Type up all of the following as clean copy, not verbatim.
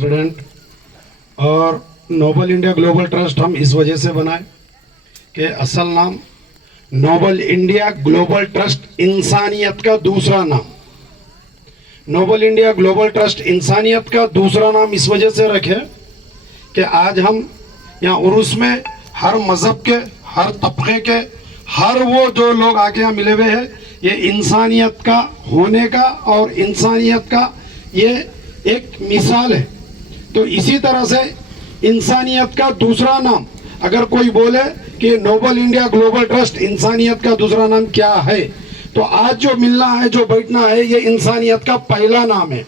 President और Nobel India global trust हम इस वजह से बनाए कि असल नाम नोबल इंडिया ग्लोबल ट्रस्ट इंसानियत का दूसरा नाम। नोबल इंडिया ग्लोबल ट्रस्ट इंसानियत का दूसरा नाम इस वजह से रखे कि आज हम यहाँ उर्स में हर मज़हब के, हर तबके के, हर वो जो लोग आके यहाँ मिले हुए हैं, ये इंसानियत का होने का और इंसानियत का ये एक मिसाल है। तो इसी तरह से इंसानियत का दूसरा नाम अगर कोई बोले कि नोबल इंडिया ग्लोबल ट्रस्ट इंसानियत का दूसरा नाम क्या है, तो आज जो मिलना है, जो बैठना है, ये इंसानियत का पहला नाम है।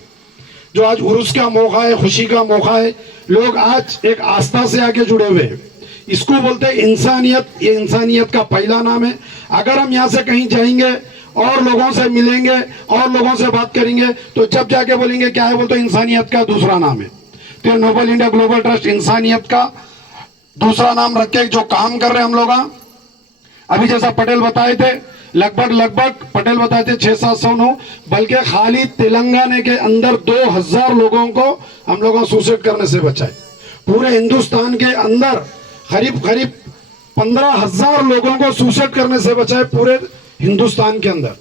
जो आज उर्स का मौका है, खुशी का मौका है, लोग आज एक आस्था से आके जुड़े हुए हैं, इसको बोलते हैं इंसानियत। ये इंसानियत का पहला नाम है। अगर हम यहाँ से कहीं जाएंगे और लोगों से मिलेंगे और लोगों से बात करेंगे तो जब जाके बोलेंगे क्या है, बोलते इंसानियत का दूसरा नाम है। तो नोबल इंडिया ग्लोबल ट्रस्ट इंसानियत का दूसरा नाम रख के जो काम कर रहे हैं हम लोग, अभी जैसा पटेल बताए थे, लगभग पटेल बताए थे 600-700 बल्कि खाली तेलंगाना के अंदर 2000 लोगों को हम लोग सुसाइड करने से बचाए। पूरे हिंदुस्तान के अंदर करीब 15,000 लोगों को सुसाइड करने से बचाए पूरे हिंदुस्तान के अंदर।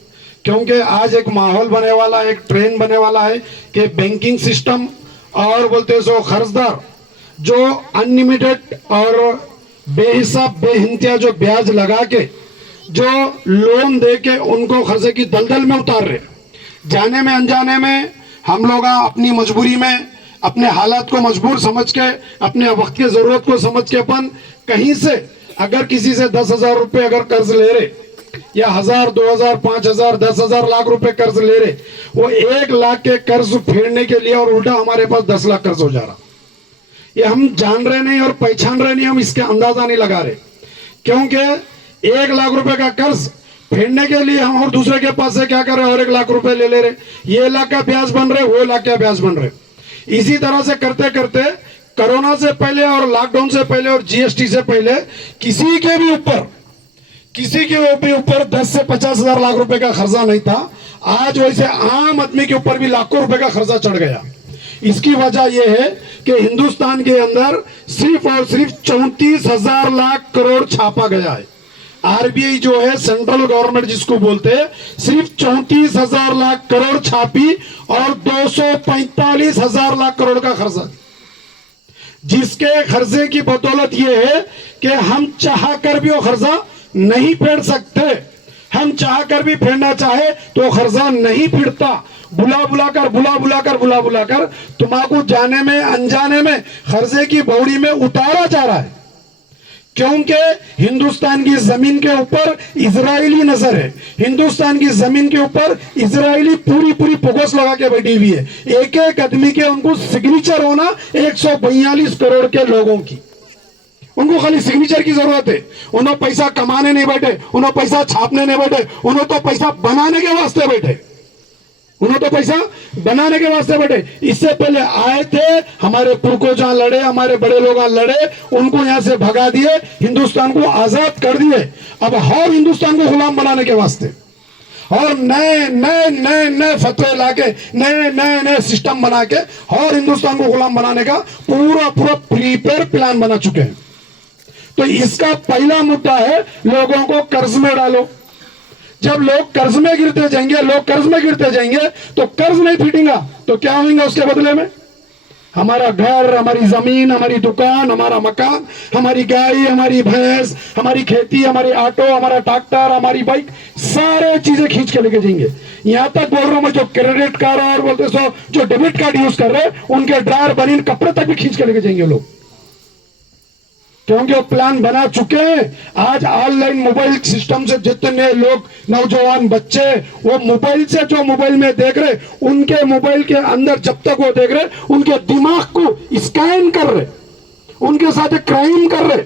क्योंकि आज एक माहौल बने वाला, एक ट्रेंड बने वाला है कि बैंकिंग सिस्टम और बोलते सो कर्जदार जो अनलिमिटेड और बेहिसाब बेहिंतिया जो ब्याज लगा के जो लोन दे के उनको कर्जे की दलदल में उतार रहे, जाने में अनजाने में हम लोग अपनी मजबूरी में, अपने हालात को मजबूर समझ के, अपने वक्त की जरूरत को समझ के अपन कहीं से अगर किसी से 10,000 रुपए अगर कर्ज ले रहे या 1,000, 2,000, 5,000, 10,000 लाख रुपए कर्ज ले रहे, वो 1 लाख के कर्ज फेरने के लिए और उल्टा हमारे पास 10 लाख कर्ज हो जा रहा। ये हम जान रहे नहीं और पहचान रहे नहीं, हम इसके अंदाजा नहीं लगा रहे। क्योंकि 1 लाख रुपए का कर्ज फेरने के लिए हम और दूसरे के पास से क्या कर रहे, और 1 लाख रुपए ले ले रहे, ये 1 लाख का ब्याज बन रहे, वो 1 लाख का ब्याज बन रहे। इसी तरह से करते करते कोरोना से पहले और लॉकडाउन से पहले और जीएसटी से पहले किसी के भी ऊपर 10 से 50,000 लाख रुपए का खर्चा नहीं था। आज वैसे आम आदमी के ऊपर भी लाखों रुपए का खर्चा चढ़ गया। इसकी वजह यह है कि हिंदुस्तान के अंदर सिर्फ और सिर्फ 34,000 लाख करोड़ छापा गया है। आरबीआई जो है, सेंट्रल गवर्नमेंट जिसको बोलते हैं, सिर्फ 34,000 लाख करोड़ छापी और 245,000 लाख करोड़ का खर्चा, जिसके खर्चे की बदौलत यह है कि हम चाह कर भी वो खर्चा नहीं फेर सकते। हम चाह कर भी फेरना चाहे तो खर्चा नहीं फिरता। बुला बुला कर तुम्हारा जाने में अनजाने में खर्चे की बौड़ी में उतारा जा रहा है। क्योंकि हिंदुस्तान की जमीन के ऊपर इजरायली नजर है, हिंदुस्तान की जमीन के ऊपर इजरायली पूरी पुगस लगा के बैठी हुई है। एक एक आदमी के उनको सिग्नेचर होना 142 करोड़ के लोगों की, उनको खाली सिग्नेचर की जरूरत है। उन्होंने पैसा कमाने नहीं बैठे, उन्होंने पैसा छापने नहीं बैठे, उन्होंने तो पैसा बनाने के वास्ते बैठे, इससे पहले आए थे, हमारे पुरखों लड़े, हमारे बड़े लोग लड़े, उनको यहां से भगा दिए, हिंदुस्तान को आजाद कर दिए। अब और हिंदुस्तान को गुलाम बनाने के वास्ते और नए फतवे लाके नए सिस्टम बना के और हिंदुस्तान को गुलाम बनाने का पूरा प्रीपेयर प्लान बना चुके हैं। तो इसका पहला मुद्दा है, लोगों को कर्ज में डालो। जब लोग कर्ज में गिरते जाएंगे तो कर्ज नहीं फिटेगा तो क्या होगा उसके बदले में? हमारा घर, हमारी जमीन, हमारी दुकान, हमारा मकान, हमारी गाय, हमारी भैंस, हमारी खेती, हमारी ऑटो, हमारा ट्रैक्टर, हमारी बाइक, सारे चीजें खींच के लेके जाएंगे। यहां तक बोल रहा हूं मैं, जो क्रेडिट कार्ड और बोलते सो जो डेबिट कार्ड यूज कर रहे हैं, उनके ड्रायर, बनीन, कपड़े तक भी खींच के लेके जाएंगे लोग। क्योंकि वो प्लान बना चुके हैं। आज ऑनलाइन मोबाइल सिस्टम से जितने लोग, नौजवान बच्चे, वो मोबाइल से जो मोबाइल में देख रहे, उनके मोबाइल के अंदर जब तक वो देख रहे, उनके दिमाग को स्कैन कर रहे, उनके साथ क्राइम कर रहे।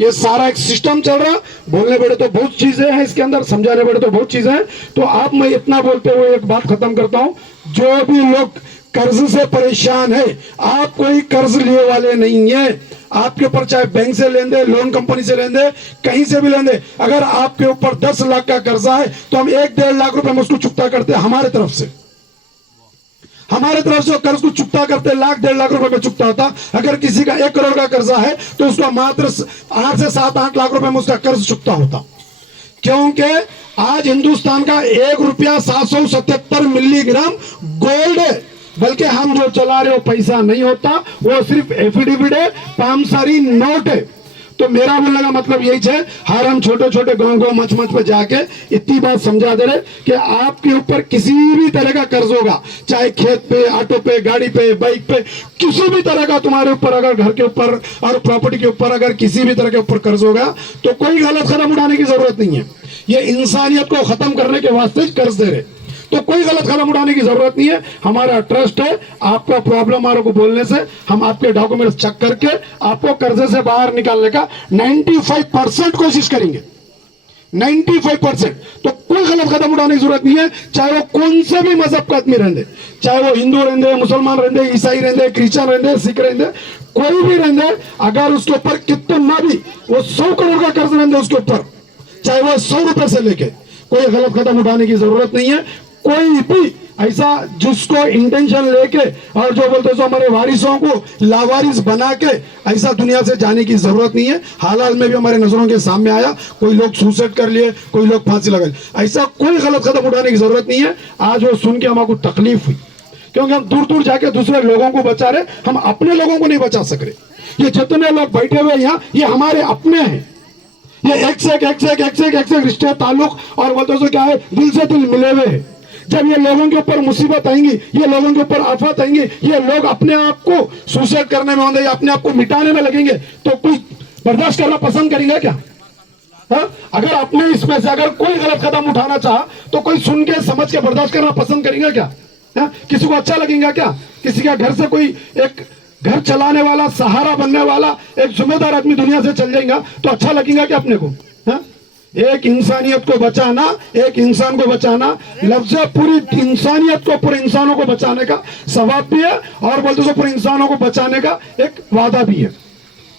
ये सारा एक सिस्टम चल रहा। बोलने बैठे तो बहुत चीजें हैं इसके अंदर, समझाने बैठे तो बहुत चीजें हैं। तो आप, मैं इतना बोलते हुए एक बात खत्म करता हूं, जो भी लोग कर्ज से परेशान है, आप कोई कर्ज लिए वाले नहीं है। आपके ऊपर चाहे बैंक से लेंदे, लोन कंपनी से लेंदे, कहीं से भी लेंदे, अगर आपके ऊपर 10 लाख का कर्जा है तो हम 1-1.5 लाख रुपए में उसको चुकता करते हैं हमारे तरफ से। हमारे तरफ से कर्ज को चुकता करते लाख 1.5 लाख रुपए में चुकता होता। अगर किसी का 1 करोड़ का कर्जा है तो उसका मात्र 8 से 7-8 लाख रुपए में उसका कर्ज चुकता होता। क्योंकि आज हिंदुस्तान का 1 रुपया 777 मिलीग्राम गोल्ड है, बल्कि हम जो चला रहे हो पैसा नहीं होता, वो सिर्फ एफिडेविट है, पामसारी नोट है। तो मेरा बोलने का मतलब यही है, हर हम छोटे छोटे गांव मच पे जाके इतनी बात समझा दे रहे कि आपके ऊपर किसी भी तरह का कर्ज होगा, चाहे खेत पे, ऑटो पे, गाड़ी पे, बाइक पे, किसी भी तरह का तुम्हारे ऊपर, अगर घर के ऊपर और प्रॉपर्टी के ऊपर अगर किसी भी तरह के ऊपर कर्ज होगा तो कोई गलत कदम उठाने की जरूरत नहीं है। ये इंसानियत को खत्म करने के वास्ते कर्ज दे रहे, तो कोई गलत कदम उठाने की जरूरत नहीं है। हमारा ट्रस्ट है, आपका प्रॉब्लम हमारे को बोलने से हम आपके डॉक्यूमेंट्स चेक करके आपको कर्जे से बाहर निकालने का 95% कोशिश करेंगे। 95%। तो कोई गलत कदम उठाने की जरूरत नहीं है, चाहे वो कौन से भी मजहब का आदमी रहते, चाहे वो हिंदू रहते, मुसलमान रहते, ईसाई रहते, क्रिश्चियन रहते, सिख रहते, कोई भी रहते, अगर उसके ऊपर कितना भी वो 100 करोड़ का कर्ज रहते उसके ऊपर, चाहे वो 100 रुपए से लेके, कोई गलत कदम उठाने की जरूरत नहीं है। कोई भी ऐसा जिसको इंटेंशन लेके और जो बोलते हैं हमारे वारिसों को लावारिस बना के ऐसा दुनिया से जाने की जरूरत नहीं है। हालात में भी हमारे नजरों के सामने आया, कोई लोग सुसाइड कर लिए, कोई लोग फांसी लगा लिए, ऐसा कोई गलत कदम उठाने की जरूरत नहीं है। आज वो सुन के हमको तकलीफ हुई, क्योंकि हम दूर दूर जाके दूसरे लोगों को बचा रहे, हम अपने लोगों को नहीं बचा सक रहे। ये जितने लोग बैठे हुए यहाँ, ये हमारे अपने हैं। ये एक से एक रिश्ते ताल्लुक और बोलते सो क्या है, दिल से दिल मिले हुए हैं। जब ये लोगों के ऊपर मुसीबत आएंगी, ये लोगों के ऊपर आफत आएंगी, ये लोग अपने आप को सुसाइड करने में होंगे या अपने आप को मिटाने में लगेंगे, तो कोई बर्दाश्त करना पसंद करेंगे क्या? हा? अगर अपने इसमें से अगर कोई गलत कदम उठाना चाहा तो कोई सुन के समझ के बर्दाश्त करना पसंद करेंगे क्या? हा? किसी को अच्छा लगेगा क्या? किसी का घर से कोई एक घर चलाने वाला, सहारा बनने वाला एक जिम्मेदार आदमी दुनिया से चल जाएगा तो अच्छा लगेगा क्या अपने को? हा? एक इंसानियत को बचाना, एक इंसान को बचाना, लफ्ज़ पूरी इंसानियत को, पूरे इंसानों को बचाने का सवाब भी है और बोलते सो पूरे इंसानों को बचाने का एक वादा भी है।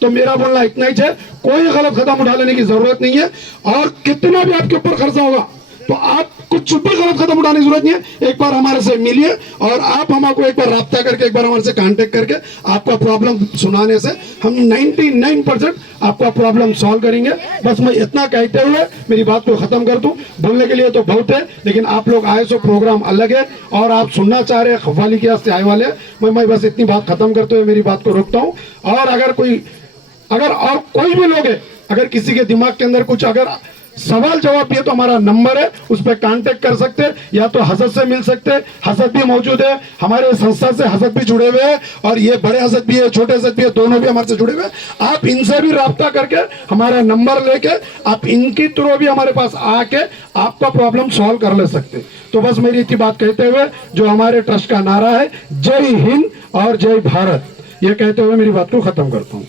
तो मेरा बोलना इतना ही है, कोई गलत कदम उठा लेने की जरूरत नहीं है। और कितना भी आपके ऊपर खर्चा होगा तो आप कुछ भी गलत कदम उठाने की जरूरत नहीं है। एक बार हमारे से मिलिए और आप हमको एक बार राब्ता करके, एक बार हमारे से कांटेक्ट करके आपका प्रॉब्लम सुनाने से हम 99% आपका प्रॉब्लम सॉल्व करेंगे। बस मैं इतना कहते हुए मेरी बात को खत्म कर दूं। बोलने के लिए तो बहुत है, लेकिन आप लोग आए सो प्रोग्राम अलग है और आप सुनना चाह रहे हैं, खवाली के वास्ते आए वाले। मैं बस इतनी बात खत्म करते हुए मेरी बात को रोकता हूँ। और अगर कोई भी लोग है, अगर किसी के दिमाग के अंदर कुछ अगर सवाल जवाब भी है तो हमारा नंबर है, उस पर कांटेक्ट कर सकते हैं, या तो हसद से मिल सकते हैं। हसद भी मौजूद है, हमारे संस्था से हसद भी जुड़े हुए हैं और ये बड़े हसद भी है, छोटे हसद भी है, दोनों भी हमारे से जुड़े हुए हैं। आप इनसे भी राब्ता करके हमारा नंबर लेके आप इनकी थ्रू भी हमारे पास आके आपका प्रॉब्लम सॉल्व कर ले सकते हैं। तो बस मेरी इतनी बात कहते हुए, जो हमारे ट्रस्ट का नारा है, जय हिंद और जय भारत, ये कहते हुए मेरी बात को खत्म करता हूँ।